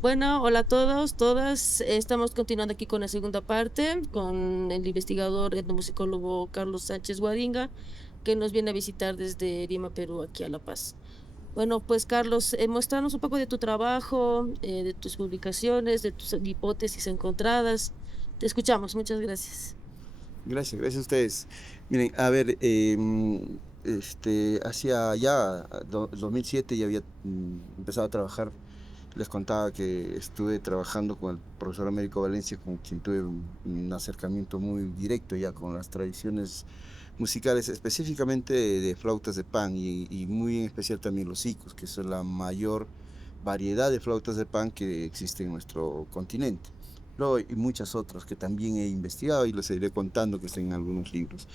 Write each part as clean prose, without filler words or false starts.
Bueno, hola a todos, todas. Estamos continuando aquí con la segunda parte, con el investigador etnomusicólogo Carlos Sánchez Guadinga, que nos viene a visitar desde Lima, Perú, aquí a La Paz. Bueno, pues Carlos, muéstranos un poco de tu trabajo, de tus publicaciones, de tus hipótesis encontradas. Te escuchamos, muchas gracias. Gracias a ustedes. Miren, a ver, hacia ya 2007 ya había empezado a trabajar. Les contaba que estuve trabajando con el profesor Américo Valencia, con quien tuve un acercamiento muy directo ya con las tradiciones musicales, específicamente de flautas de pan y muy en especial también los sicus, que es la mayor variedad de flautas de pan que existe en nuestro continente. Luego, y muchas otras que también he investigado y les iré contando que están en algunos libros.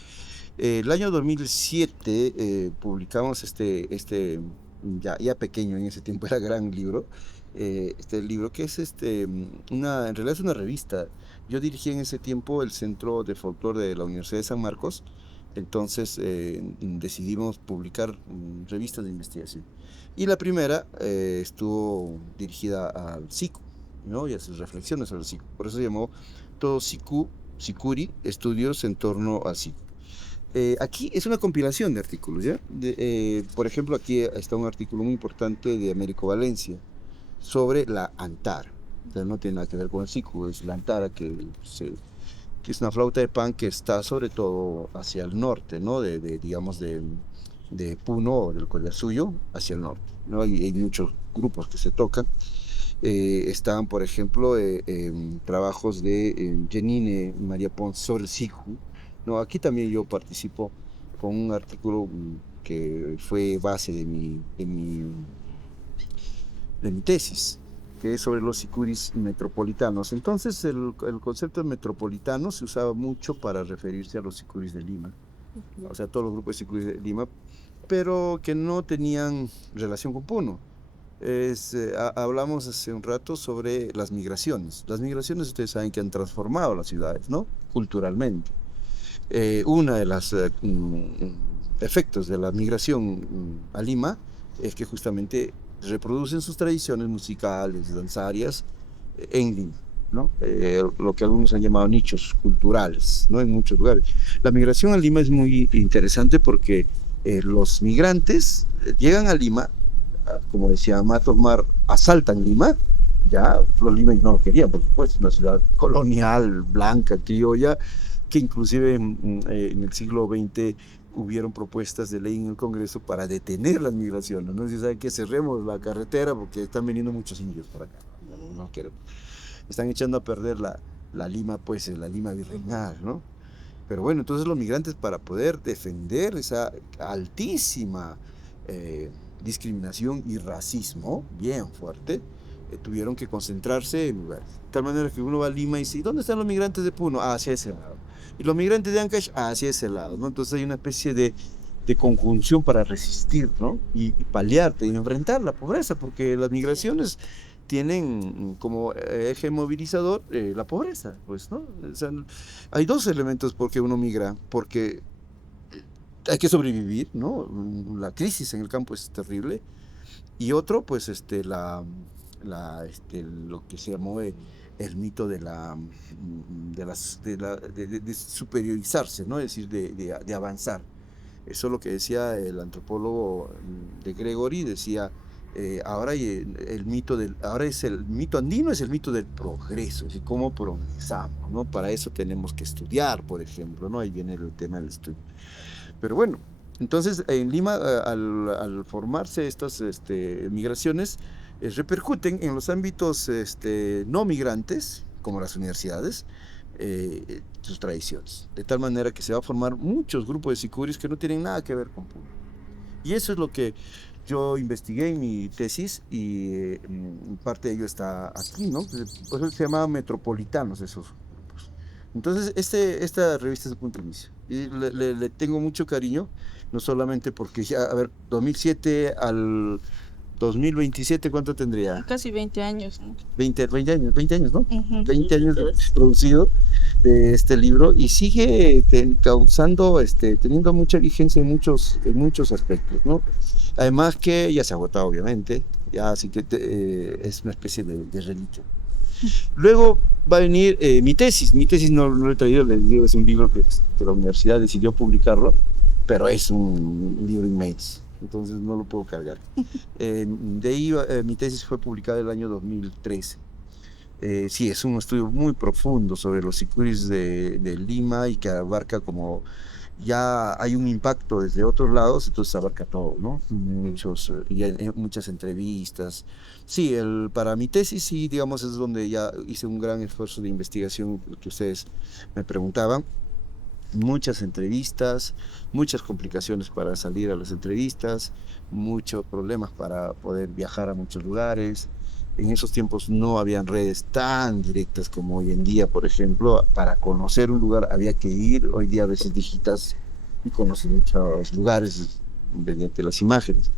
El año 2007 publicamos ya pequeño, en ese tiempo era gran libro, este libro que es en realidad es una revista. Yo dirigí en ese tiempo el Centro de Folclore de la Universidad de San Marcos, entonces decidimos publicar revistas de investigación. Y la primera estuvo dirigida al SICU, ¿no? Y a sus reflexiones sobre el SICU. Por eso se llamó todo SICU, SICURI, estudios en torno al SICU. Aquí es una compilación de artículos, ¿ya? Por ejemplo, aquí está un artículo muy importante de Américo Valencia sobre la antara. O sea, no tiene nada que ver con el siku, es la antara que es una flauta de pan que está sobre todo hacia el norte, ¿no? Digamos, de Puno o del Collasuyo hacia el norte, ¿no? Hay muchos grupos que se tocan. Están, por ejemplo, trabajos de Janine María Pons sobre el siku. No, aquí también yo participo con un artículo que fue base de mi tesis, que es sobre los sicuris metropolitanos. Entonces, el concepto de metropolitano se usaba mucho para referirse a los sicuris de Lima, o sea, todos los grupos de sicuris de Lima, pero que no tenían relación con Puno. Hablamos hace un rato sobre las migraciones. Las migraciones, ustedes saben que han transformado las ciudades, ¿no? Culturalmente. Una de los efectos de la migración a Lima es que justamente reproducen sus tradiciones musicales, danzarias en Lima, ¿no? Lo que algunos han llamado nichos culturales, ¿no? En muchos lugares. La migración a Lima es muy interesante porque los migrantes llegan a Lima, como decía Matos Mar, asaltan Lima. Ya los limeños no lo querían, por supuesto, una ciudad colonial, blanca, criolla, que inclusive en el siglo XX hubieron propuestas de ley en el Congreso para detener las migraciones, ¿no? Si saben que cerremos la carretera porque están viniendo muchos indios para acá, no quiero. Están echando a perder la Lima, pues la Lima virreinal, ¿no? Pero bueno, entonces los migrantes, para poder defender esa altísima discriminación y racismo bien fuerte, tuvieron que concentrarse en lugares. De tal manera que uno va a Lima y dice, ¿dónde están los migrantes de Puno? Ah, hacia ese lado. Y los migrantes de Ancash, ah, hacia ese lado, ¿no? Entonces hay una especie de conjunción para resistir, ¿no? Y paliarte y enfrentar la pobreza, porque las migraciones tienen como eje movilizador la pobreza, pues, ¿no? O sea, hay dos elementos por qué uno migra, porque hay que sobrevivir, ¿no? La crisis en el campo es terrible, y otro, pues, lo que se llamó el mito de superiorizarse, ¿no? Es decir, de avanzar. Eso es lo que decía el antropólogo de Gregory, decía, ahora es el mito andino, es el mito del progreso, es decir, cómo progresamos, ¿no? Para eso tenemos que estudiar, por ejemplo, ¿no? Ahí viene el tema del estudio. Pero bueno, entonces en Lima, al formarse estas migraciones, repercuten en los ámbitos no migrantes, como las universidades, sus tradiciones. De tal manera que se va a formar muchos grupos de sicuris que no tienen nada que ver con Puno. Y eso es lo que yo investigué en mi tesis y parte de ello está aquí, ¿no? Por eso se llamaban metropolitanos esos grupos. Entonces, esta revista es un punto de inicio. Y le tengo mucho cariño, no solamente porque ya, a ver, 2007 al 2027, ¿cuánto tendría? Casi 20 años, ¿no? 20 años, ¿no? Ujú. 20 años producido de este libro y sigue teniendo mucha vigencia en muchos aspectos, ¿no? Además que ya se ha agotado, obviamente, Ya, así que es una especie de reliquia. Luego va a venir mi tesis no lo he traído, les digo, es un libro que la universidad decidió publicarlo, pero es un libro inmenso, entonces no lo puedo cargar. De ahí mi tesis fue publicada el año 2013. Sí, es un estudio muy profundo sobre los sicuris de Lima y que abarca como ya hay un impacto desde otros lados, entonces abarca todo, ¿no? Y hay muchas entrevistas. Sí, para mi tesis, sí, digamos, es donde ya hice un gran esfuerzo de investigación que ustedes me preguntaban. Muchas entrevistas, muchas complicaciones para salir a las entrevistas, muchos problemas para poder viajar a muchos lugares. En esos tiempos no habían redes tan directas como hoy en día, por ejemplo, para conocer un lugar había que ir, hoy día a veces digitas y conoces muchos lugares mediante las imágenes.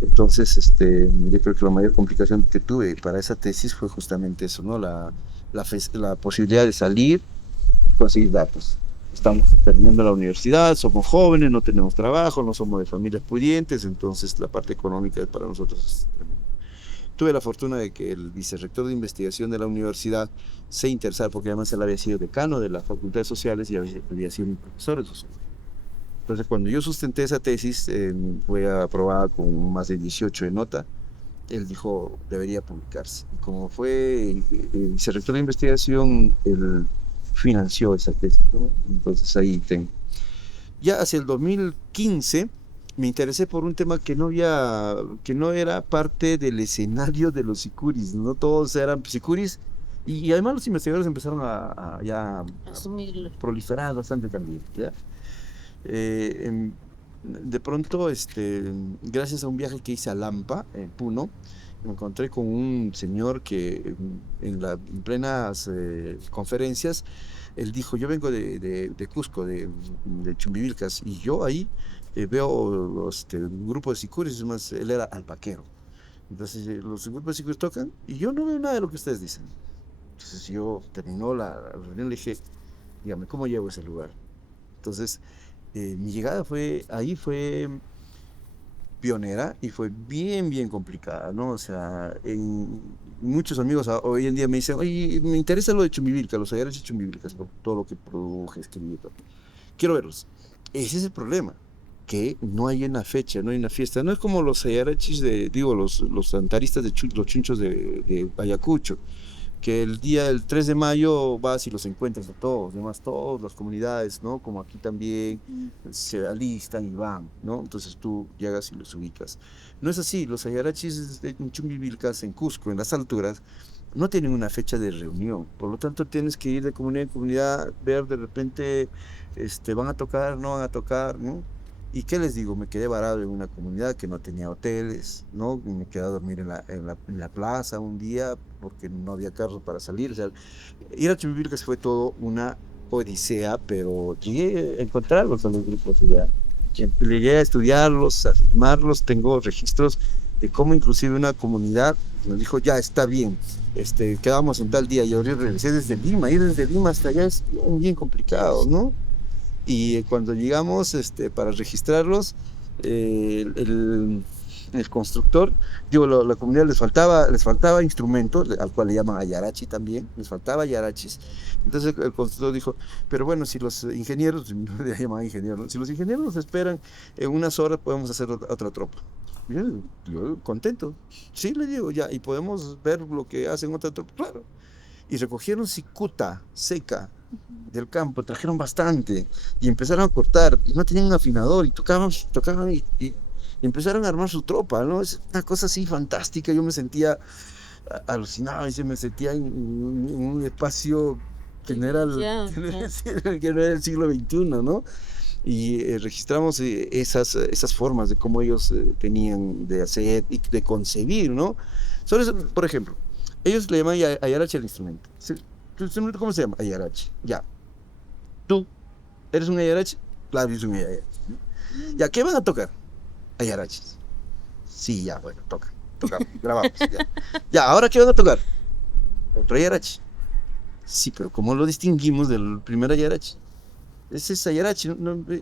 Entonces, yo creo que la mayor complicación que tuve para esa tesis fue justamente eso, ¿no? La posibilidad de salir y conseguir datos. Estamos terminando la universidad, somos jóvenes, no tenemos trabajo, no somos de familias pudientes, entonces la parte económica para nosotros es tremenda. Tuve la fortuna de que el vicerrector de investigación de la universidad se interesara, porque además él había sido decano de las facultades sociales y había sido mi profesor de sociología. Entonces, cuando yo sustenté esa tesis, fue aprobada con más de 18 de nota. Él dijo, debería publicarse. Y como fue el vicerrector de investigación, él financió esa tesis, ¿no? Entonces ahí tengo. Ya hacia el 2015 me interesé por un tema que no era parte del escenario de los sicuris, no todos eran sicuris, y además los investigadores empezaron a ya a Asumirlo. proliferar bastante también, ¿ya? Eh, em, de pronto, gracias a un viaje que hice a Lampa, en Puno, me encontré con un señor que en plenas conferencias, él dijo, yo vengo de Cusco, de Chumbivilcas, y yo ahí veo un grupo de sicuris, es más, él era alpaquero. Entonces los grupos de sicuris tocan y yo no veo nada de lo que ustedes dicen. Entonces yo terminó la reunión, le dije, dígame, ¿cómo llego a ese lugar? Entonces, mi llegada fue pionera y fue bien, bien complicada, ¿no? O sea, muchos amigos hoy en día me dicen, oye, me interesa lo de Chumbivilca, los Ayares de Chumbivilcas, por todo lo que produje, escribí, todo. Quiero verlos. Ese es el problema, que no hay una fecha, no hay una fiesta. No es como los Ayarachis digo, los santaristas los chunchos de Ayacucho, que el día del 3 de mayo vas y los encuentras a todos, además todas las comunidades, ¿no? Como aquí también se alistan y van, ¿no? Entonces tú llegas y los ubicas. No es así, los ayarachis en Chumbivilcas, en Cusco, en las alturas, no tienen una fecha de reunión, por lo tanto tienes que ir de comunidad en comunidad, ver de repente, van a tocar, no van a tocar, ¿no? ¿Y qué les digo? Me quedé varado en una comunidad que no tenía hoteles, ¿no? Me quedé a dormir en la plaza un día porque no había carros para salir. O sea, ir a Chumbivilcas fue todo una odisea, pero llegué a encontrarlos a los grupos allá. Llegué a estudiarlos, a filmarlos, tengo registros de cómo inclusive una comunidad nos dijo, ya está bien, quedamos en tal día, y yo regresé desde Lima, ir desde Lima hasta allá es bien, bien complicado, ¿no? Y cuando llegamos para registrarlos, el constructor, digo, la comunidad les faltaba instrumentos, al cual le llaman ayarachi también, les faltaba ayarachis. Entonces el constructor dijo, pero bueno, si los ingenieros, no le llaman ingenieros, ¿no? Si los ingenieros nos esperan en unas horas podemos hacer otra tropa. Yo contento, sí le digo ya, y podemos ver lo que hacen otra tropa, claro. Y recogieron cicuta seca del campo, trajeron bastante y empezaron a cortar, y no tenían un afinador y tocaban y empezaron a armar su tropa, ¿no? Es una cosa así fantástica, yo me sentía alucinado y se me sentía en un espacio que no era el, Ya, que no era ya. que no era el siglo XXI, ¿no? Y registramos esas formas de cómo ellos tenían de hacer y de concebir, ¿no? Sobre eso, por ejemplo, ellos le llaman ayarachi al instrumento. ¿Tu instrumento cómo se llama? Ayarachi. Ya. ¿Tú eres un ayarachi? Claro, yo soy un ayarachi. ¿Ya qué van a tocar? Ayarachis. Sí, ya, bueno, tocamos, grabamos. Ya. Ya, ¿ahora qué van a tocar? Otro ayarachi. Sí, pero ¿cómo lo distinguimos del primer ayarachi? Ese es ayarachi,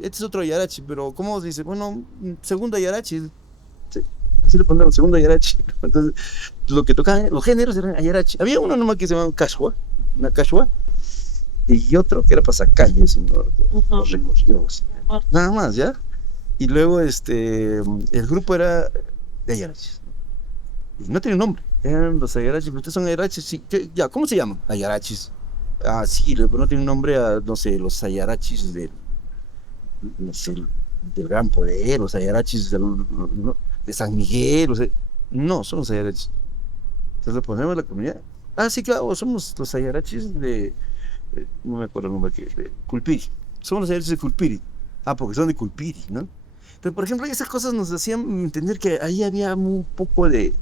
este es otro ayarachi, pero ¿cómo se dice? Bueno, segundo ayarachi. Sí, así le ponían el segundo ayarachi. Entonces, lo que tocaban, los géneros eran ayarachi. Había uno nomás que se llamaba cachua, una cachua, y otro que era pasacalle, si no recuerdo, los recorridos. Nada más, ¿ya? Y luego el grupo era de ayarachis. Y no tiene nombre, eran los ayarachis, pero ustedes son ayarachis, sí, ya, ¿cómo se llaman? Ayarachis. Ah, sí, no tiene nombre a, no sé, los ayarachis del, no sé, del Gran Poder, los ayarachis ¿no? De San Miguel, o sea, no, son los ayarachis. Entonces le ponemos la comunidad. Ah, sí, claro, somos los ayarachis no me acuerdo el nombre, de Culpiri. Somos los ayarachis de Culpiri. Ah, porque son de Culpiri, ¿no? Pero, por ejemplo, esas cosas nos hacían entender que ahí había un poco de,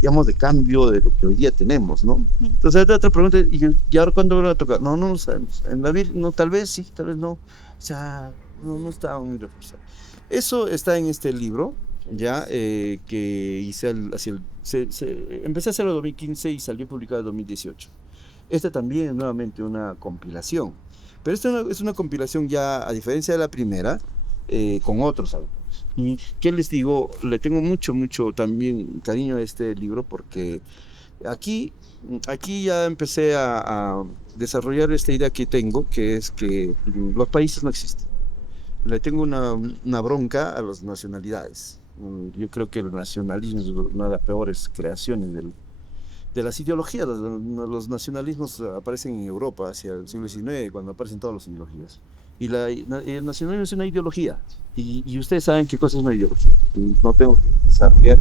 digamos, de cambio de lo que hoy día tenemos, ¿no? Entonces, otra pregunta, ¿y ahora cuándo van a tocar? No, no lo sabemos. En la vida, no, tal vez sí, tal vez no. O sea, no estaba muy reforzado. Eso está en este libro, ya, que hice empecé a hacerlo en 2015 y salió publicado en 2018. Esta también es nuevamente una compilación, pero esta es una compilación ya, a diferencia de la primera, con otros autores. Y qué les digo, le tengo mucho también cariño a este libro porque aquí ya empecé a desarrollar esta idea que tengo, que es que los países no existen. Le tengo una bronca a las nacionalidades. Yo creo que el nacionalismo es una de las peores creaciones de las ideologías. Los nacionalismos aparecen en Europa hacia el siglo XIX, cuando aparecen todas las ideologías. Y el nacionalismo es una ideología. Y ustedes saben qué cosa es una ideología. No tengo que desarrollar.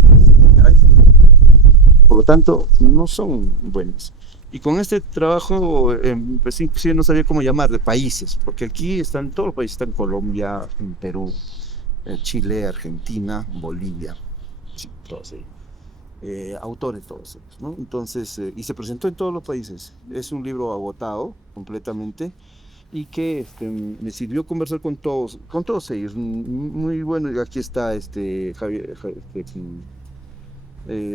Por lo tanto, no son buenos. Y con este trabajo, pues inclusive no sabía cómo llamar de países, porque aquí están todos los países, están Colombia, Perú, Chile, Argentina, Bolivia, sí, todos ellos. Autores todos ellos, ¿no? Entonces, y se presentó en todos los países. Es un libro agotado completamente y que me sirvió conversar con todos ellos. Muy bueno, y aquí está Javier,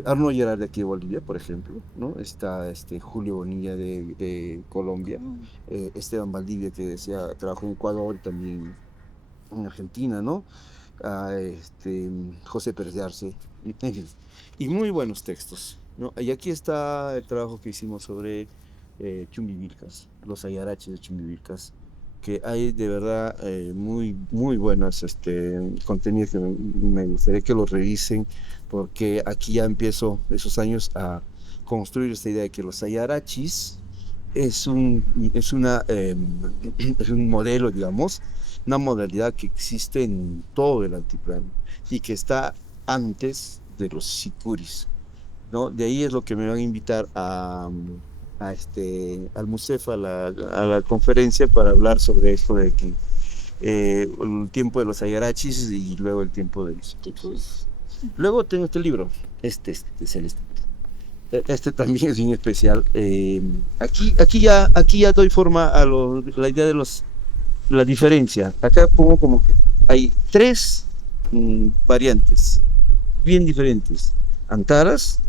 Arno Gerard de aquí de Bolivia, por ejemplo, ¿no? Está Julio Bonilla de Colombia, Esteban Valdivia, que decía, trabajó en Ecuador y también en Argentina, ¿no? José Pérez de Arce, en fin, y muy buenos textos, ¿no? Y aquí está el trabajo que hicimos sobre Chumbivilcas, los ayaraches de Chumbivilcas, que hay de verdad muy buenos contenidos que me gustaría que los revisen, porque aquí ya empiezo esos años a construir esta idea de que los ayarachis es un modelo, digamos, una modalidad que existe en todo el altiplano y que está antes de los sicuris, ¿no? De ahí es lo que me van a invitar al MUSEF, a la conferencia, para hablar sobre esto de que el tiempo de los ayarachis y luego el tiempo de los sicuris. Luego tengo este libro, este es este también es bien especial. Aquí ya doy forma a la idea de la diferencia. Acá pongo como que hay tres variantes bien diferentes. Antaras,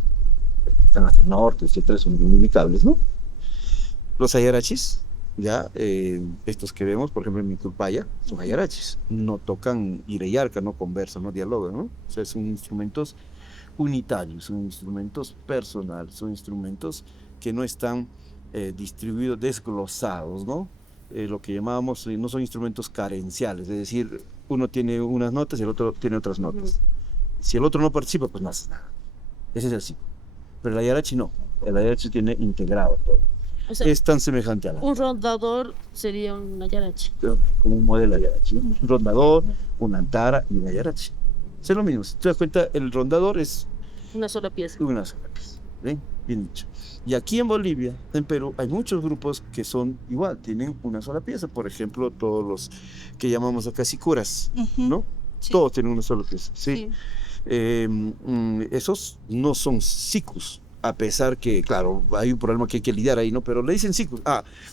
que están hacia el norte, etcétera, son inimitables, ¿no? Los ayarachis, ya, estos que vemos, por ejemplo, en Micupaya, son ayarachis. No tocan ireyarca, no conversan, no dialogan, ¿no? O sea, son instrumentos unitarios, son instrumentos personales, son instrumentos que no están distribuidos, desglosados, ¿no? Lo que llamábamos, no son instrumentos carenciales, es decir, uno tiene unas notas y el otro tiene otras notas. Si el otro no participa, pues no hace nada. Ese es el ciclo. Pero el ayarachi no, el ayarachi tiene integrado todo. O sea, es tan semejante a la un rondador sería un ayarachi. como un modelo ayarachi, ¿no? Un rondador, una antara y un ayarachi. Es lo mismo. Si te das cuenta, el rondador es Una sola pieza. una sola pieza. ¿Ven? Bien dicho. Y aquí en Bolivia, en Perú, hay muchos grupos que son igual, tienen una sola pieza. Por ejemplo, todos los que llamamos acá sicuras, ¿no? Sí. Todos tienen una sola pieza. ¿sí? Sí. Esos no son sicus, a pesar que, claro, hay un problema que hay que lidiar ahí, ¿no? Pero le dicen sicus.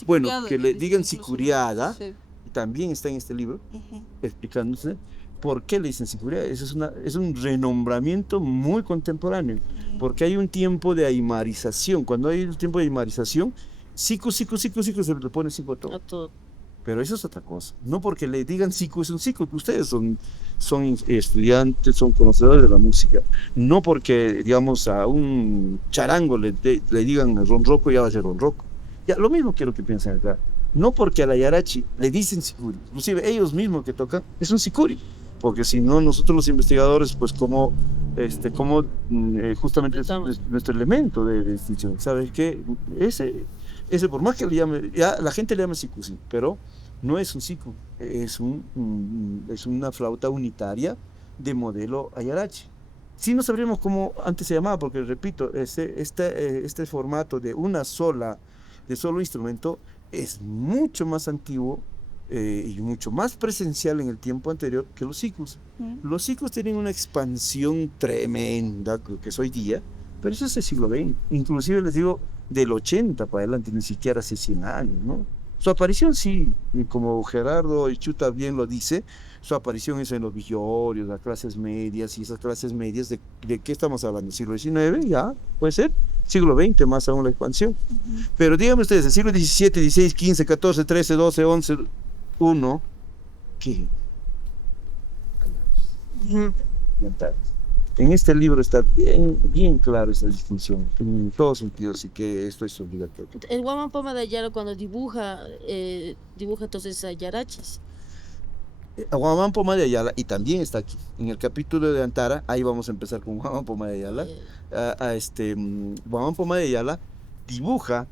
Bueno, Sicuriada, que le digan incluso. sicuriada, Sí. también está en este libro, Ujú. explicándose por qué le dicen sicuriada. Eso es un renombramiento muy contemporáneo, porque hay un tiempo de aimarización. Cuando hay un tiempo de aimarización, sicu, se le pone sicu a todo. A todo. Pero eso es otra cosa. No porque le digan siku es un siku, ustedes son estudiantes, son conocedores de la música. No porque, digamos, a un charango le digan ronroco, ya va a ser ronroco. Ya, lo mismo quiero que piensen acá. No porque a la yarachi le dicen sikuri, inclusive ellos mismos que tocan, es un sikuri. Porque si no, nosotros los investigadores, pues justamente es Estamos. nuestro elemento de distinción. ¿Sabes qué? Ese por más que le llame, ya la gente le llama siku, sí, pero no es un siku, es una flauta unitaria de modelo Ayarachi. Sí no sabríamos cómo antes se llamaba, porque repito, este formato de solo instrumento es mucho más antiguo y mucho más presencial en el tiempo anterior que los sikus. Los sikus tienen una expansión tremenda, creo que es hoy día, pero eso es el siglo XX. Inclusive les digo, del 80 para adelante, ni siquiera hace 100 años, ¿no? Su aparición sí, y como Gerardo Chuta bien lo dice, su aparición es en los villorios, las clases medias, y esas clases medias, ¿de qué estamos hablando? ¿Siglo XIX? Ya, puede ser. Siglo XX, más aún la expansión. Pero díganme ustedes, el siglo XVII, XVI, XV, XIV, XIII, XII, XI, uno, ¿qué? Ujú. En este libro está bien, bien claro esa distinción, en todos sentidos, y que esto es obligatorio. El Guamán Poma de Ayala cuando dibuja entonces a Yarachis. Guamán Poma de Ayala, y también está aquí, en el capítulo de Antara, ahí vamos a empezar con Guamán Poma de Ayala. Guamán Poma de Ayala dibuja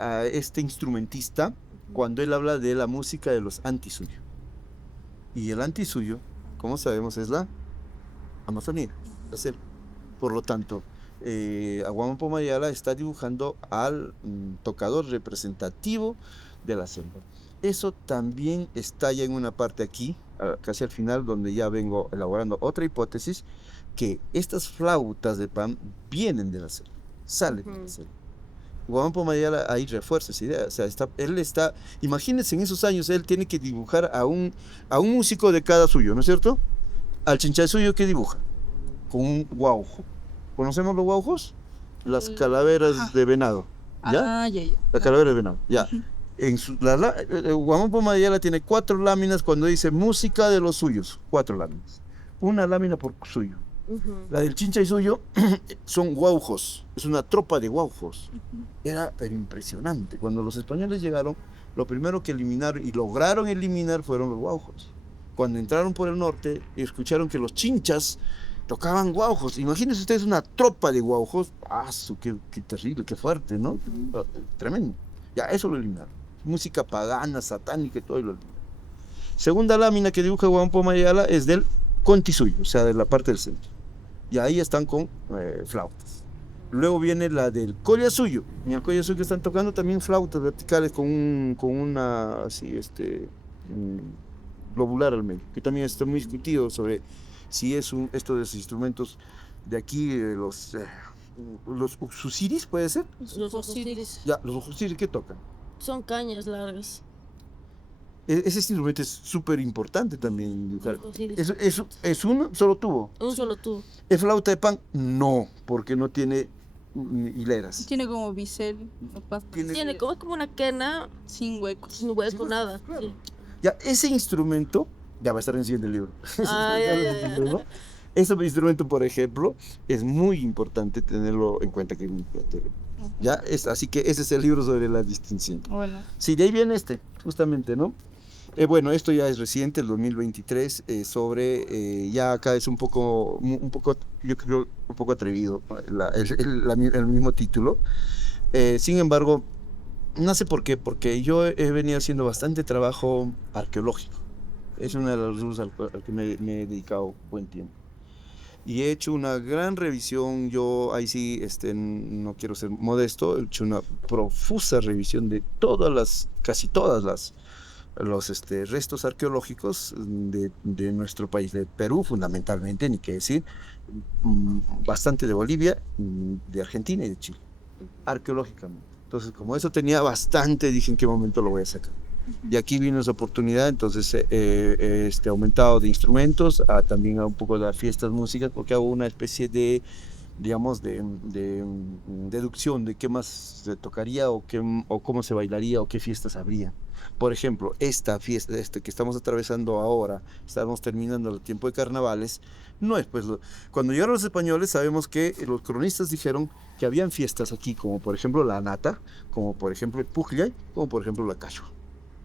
a este instrumentista cuando él habla de la música de los antisuyo. Y el antisuyo, como sabemos, es la Amazonía, la selva. Por lo tanto, Guamán Poma de Ayala está dibujando al tocador representativo de la selva. Eso también está ya en una parte aquí, casi al final, donde ya vengo elaborando otra hipótesis, que estas flautas de pan vienen de la selva, salen de la selva. Guamán Poma de Ayala ahí refuerza esa idea, o sea, imagínense en esos años, él tiene que dibujar a un músico de cada suyo, ¿no es cierto? Al suyo, ¿qué dibuja? Con un guaujo. ¿Conocemos los guaujos? Las calaveras de venado, ¿ya? Ah, ya. La calavera de venado, ya. Guamán Poma de Ayala tiene 4 láminas cuando dice música de los suyos, 4 láminas. Una lámina por suyo. La del suyo son guaujos, es una tropa de guaujos. Era pero impresionante. Cuando los españoles llegaron, lo primero que eliminaron y lograron eliminar fueron los guaujos. Cuando entraron por el norte y escucharon que los chinchas tocaban guaujos. Imagínense ustedes una tropa de guaujos. ¡Ah, qué terrible, qué fuerte, ¿no? Tremendo. Ya, eso lo eliminaron. Música pagana, satánica y todo lo eliminaron. Segunda lámina que dibuja Guamán Poma de Ayala es del Contisuyo, o sea, de la parte del centro. Y ahí están con flautas. Luego viene la del Collasuyo. En el Collasuyo están tocando también flautas verticales con una así, globular al medio, que también está muy discutido sobre si es esto de los instrumentos de aquí, los ususiris, ¿puede ser? Los osiris. Ya, los ususiris, ¿qué tocan? Son cañas largas. Ese instrumento es súper importante también. Los osiris. Es un solo tubo. Un solo tubo. ¿Es flauta de pan? No, porque no tiene hileras. Tiene como bisel, Tiene es como una quena sin huecos. sin hueco, nada. Claro. Sí. Ya, ese instrumento, ya va a estar en el siguiente libro. Ah, ya. Ese instrumento, por ejemplo, es muy importante tenerlo en cuenta. Así que ese es el libro sobre la distinción. Bueno. Sí, de ahí viene justamente, ¿no? Bueno, esto ya es reciente, el 2023, ya acá es un poco, yo creo, un poco atrevido el mismo título. Sin embargo, no sé por qué, porque yo he venido haciendo bastante trabajo arqueológico. Es una de las razones al que me he dedicado buen tiempo. Y he hecho una gran revisión, yo ahí sí, no quiero ser modesto, he hecho una profusa revisión de casi todas los restos arqueológicos de nuestro país, de Perú fundamentalmente, ni qué decir, bastante de Bolivia, de Argentina y de Chile, arqueológicamente. Entonces, como eso tenía bastante, dije en qué momento lo voy a sacar. Y aquí vino esa oportunidad, entonces he aumentado de instrumentos, también a un poco de fiestas, músicas, porque hago una especie de, digamos, de deducción de qué más se tocaría o cómo se bailaría o qué fiestas habría. Por ejemplo, esta fiesta que estamos atravesando ahora, estamos terminando el tiempo de carnavales, no es pues cuando llegaron los españoles sabemos que los cronistas dijeron que habían fiestas aquí, como por ejemplo la nata, como por ejemplo el pujllay, como por ejemplo la cacho.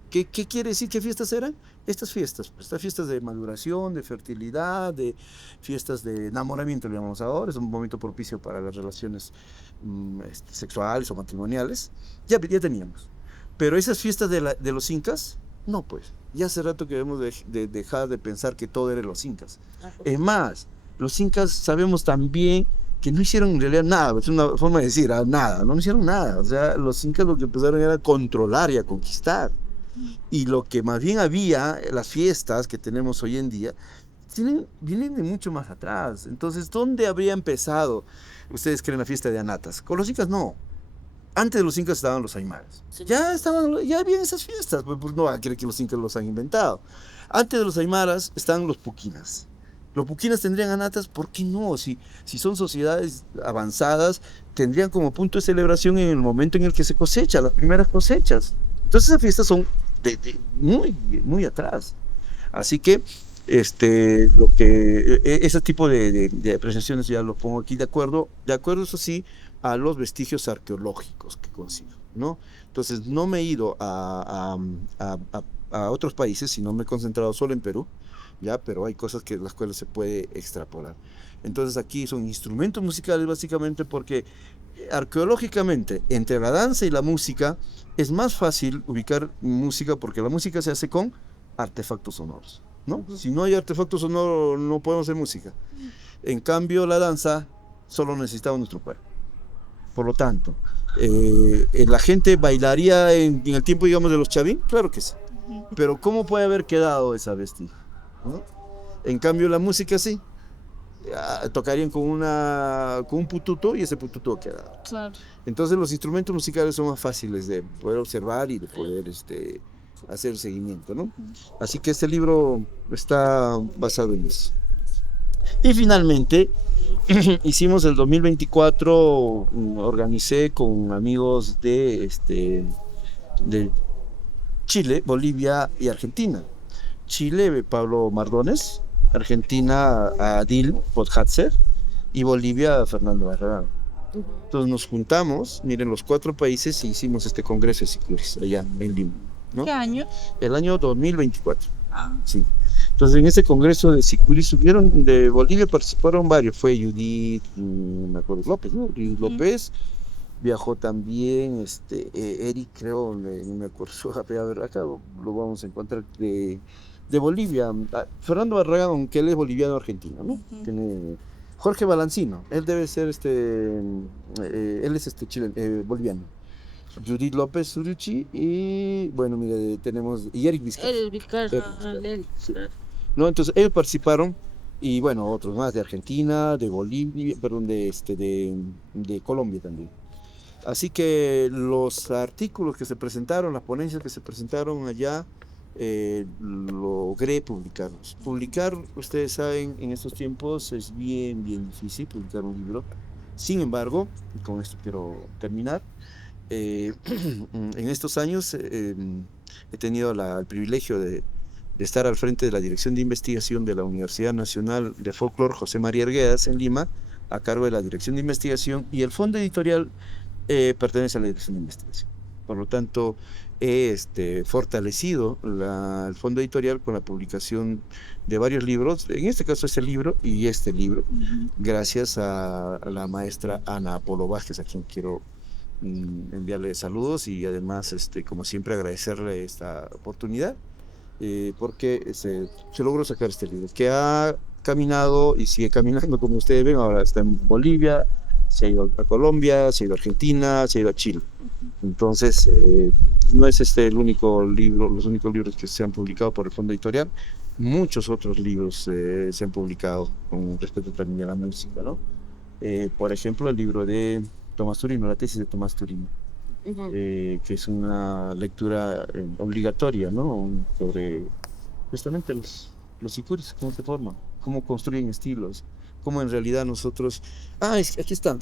¿Qué quiere decir? ¿Qué fiestas eran? Estas fiestas, pues, estas fiestas de maduración, de fertilidad, de fiestas de enamoramiento, le llamamos ahora, es un momento propicio para las relaciones sexuales o matrimoniales, ya teníamos. Pero esas fiestas de los incas, no pues, ya hace rato que debemos dejar de pensar que todo era de los incas. Es más, los incas sabemos también que no hicieron en realidad nada, es una forma de decir, nada, no hicieron nada, o sea, los incas lo que empezaron era a controlar y a conquistar. Y lo que más bien había, las fiestas que tenemos hoy en día, vienen de mucho más atrás. Entonces, ¿dónde habría empezado? Ustedes creen la fiesta de Anatas. Con los incas no. Antes de los incas estaban los aymaras. Sí. Ya habían esas fiestas. Pues no va a creer que los incas los han inventado. Antes de los aymaras estaban los puquinas. Los puquinas tendrían anatas, ¿por qué no? Si son sociedades avanzadas, tendrían como punto de celebración en el momento en el que se cosecha, las primeras cosechas. Entonces esas fiestas son muy, muy atrás. Así que ese tipo de apreciaciones ya lo pongo aquí de acuerdo, eso sí, a los vestigios arqueológicos que consigo, ¿no? Entonces no me he ido a otros países, sino me he concentrado solo en Perú, ¿ya? Pero hay cosas que las cuales se puede extrapolar. Entonces aquí son instrumentos musicales básicamente porque arqueológicamente entre la danza y la música es más fácil ubicar música porque la música se hace con artefactos sonoros, ¿no? Si no hay artefactos sonoros no podemos hacer música. En cambio la danza solo necesitamos nuestro cuerpo. Por lo tanto, ¿la gente bailaría en el tiempo, digamos, de los chavín? Claro que sí. Pero ¿cómo puede haber quedado esa vestimenta? ¿No? En cambio la música sí. Tocarían con un pututo y ese pututo queda. Claro. Entonces los instrumentos musicales son más fáciles de poder observar y de poder hacer seguimiento, ¿no? Así que este libro está basado en eso. Y finalmente hicimos el 2024, organicé con amigos de Chile, Bolivia y Argentina. Chile, Pablo Mardones, Argentina, Adil Podhatzer y Bolivia, Fernando Barragán. Entonces nos juntamos, miren, los 4 países y hicimos este congreso de Sicuris allá en Lima, ¿no? ¿Qué año? El año 2024. Sí. Entonces en ese congreso de Sicuris subieron, de Bolivia participaron varios, fue Judith, me acuerdo, López, ¿no? Judith López, viajó también, Eric, creo, no me acuerdo, a ver, acá lo vamos a encontrar, de Bolivia, Fernando Barragán, aunque él es boliviano argentino, ¿no? Tiene Jorge Balancino, él debe ser él es chileno, boliviano. Judith López Suruchi y bueno, mire, tenemos y Eric Vizcar. Sí. No, entonces ellos participaron y bueno, otros más de Argentina, de Bolivia, perdón, de Colombia también. Así que los artículos que se presentaron, las ponencias que se presentaron allá, logré publicarlos. Publicar, ustedes saben, en estos tiempos es bien difícil publicar un libro. Sin embargo, y con esto quiero terminar, en estos años he tenido el privilegio de estar al frente de la Dirección de Investigación de la Universidad Nacional de Folklore José María Arguedas en Lima, a cargo de la Dirección de Investigación, y el fondo editorial pertenece a la Dirección de Investigación. Por lo tanto, he fortalecido el fondo editorial con la publicación de varios libros, en este caso este libro y este libro, gracias a la maestra Ana Apolo Vázquez, a quien quiero enviarle saludos y además, como siempre, agradecerle esta oportunidad, porque se logró sacar este libro, que ha caminado y sigue caminando, como ustedes ven, ahora está en Bolivia, se ha ido a Colombia, se ha ido a Argentina, se ha ido a Chile. Entonces, no es el único libro, los únicos libros que se han publicado por el fondo editorial. Muchos otros libros se han publicado con respecto también a la música, ¿no? Por ejemplo, el libro de Tomás Turino, la tesis de Tomás Turino, que es una lectura obligatoria, ¿no? Sobre justamente los sicuris, cómo se forman, cómo construyen estilos, cómo en realidad nosotros... aquí está.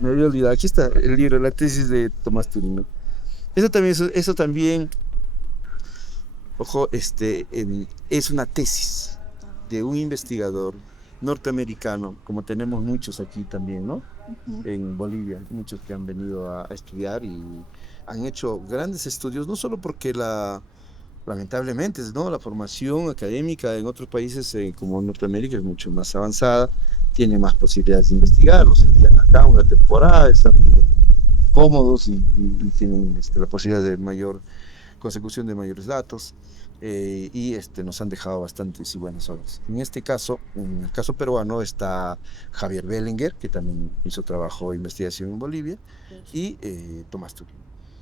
Me había olvidado, aquí está el libro, la tesis de Tomás Turino. eso también, ojo, es una tesis de un investigador norteamericano, como tenemos muchos aquí también, ¿no? Ujú. En Bolivia, muchos que han venido a estudiar y han hecho grandes estudios, no solo porque lamentablemente, ¿no? La formación académica en otros países como Norteamérica es mucho más avanzada, tiene más posibilidades de investigar, los envían acá una temporada, están bien cómodos y tienen la posibilidad de mayor consecución de mayores datos. Nos han dejado bastantes y buenas obras. En este caso, en el caso peruano, está Javier Bellinger, que también hizo trabajo de investigación en Bolivia, y Tomás Turino.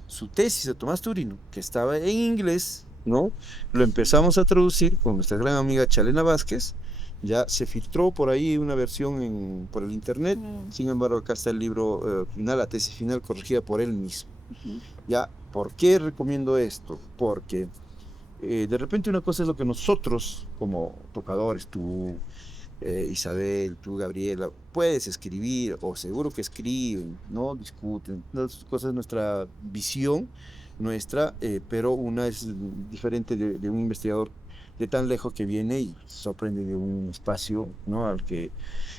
Su tesis de Tomás Turino, que estaba en inglés, ¿no? Lo empezamos a traducir con nuestra gran amiga Chalena Vázquez. Ya se filtró por ahí una versión por el internet. Sin embargo, acá está el libro final, la tesis final corregida por él mismo. Ya, ¿por qué recomiendo esto? Porque de repente una cosa es lo que nosotros como tocadores, tú, Isabel, tú, Gabriela, puedes escribir, o seguro que escriben, ¿no? Discuten, las cosas es nuestra visión, nuestra, pero una es diferente de un investigador de tan lejos que viene y sorprende de un espacio, ¿no?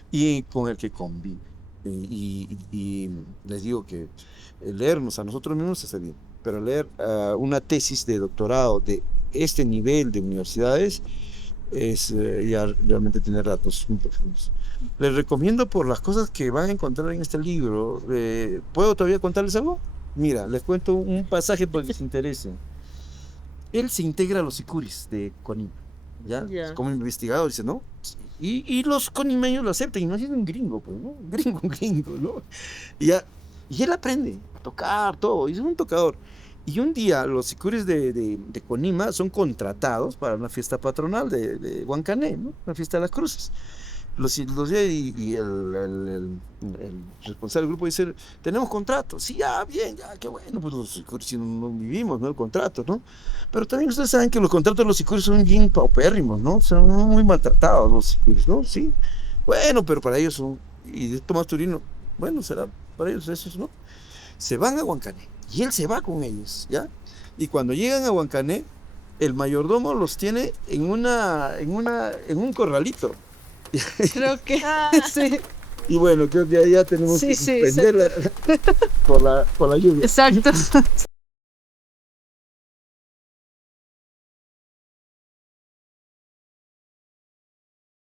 Y con el que convive. Y les digo que leernos a nosotros mismos está bien, pero leer una tesis de doctorado de este nivel de universidades es ya realmente tener datos muy profundos. Les recomiendo por las cosas que van a encontrar en este libro. ¿Puedo todavía contarles algo? Mira, les cuento un pasaje para que les interese. Él se integra a los sicuris de Conima, ¿ya? Ya. Como investigador, dice, ¿no? Y los conimeños lo aceptan, y no es un gringo, pues, ¿no? Un gringo, ¿no? Y, ya, y él aprende a tocar todo, y es un tocador. Y un día los sicuris de Conima son contratados para una fiesta patronal de Huancané, ¿no? Una fiesta de las cruces. Y el responsable del grupo dice, tenemos contrato. Sí, ya, bien, ya, qué bueno, pues los sicuris si no vivimos, ¿no? El contrato, ¿no? Pero también ustedes saben que los contratos de los sicuris son bien paupérrimos, ¿no? Son muy maltratados los sicuris, ¿no? Sí. Bueno, pero para ellos son, y de Tomás Turino, bueno, será para ellos esos, ¿no? Se van a Huancané y él se va con ellos, ¿ya? Y cuando llegan a Huancané, el mayordomo los tiene en un corralito. Creo que sí, Y bueno, creo que ya tenemos sí, que sí, suspenderla por la lluvia. exacto.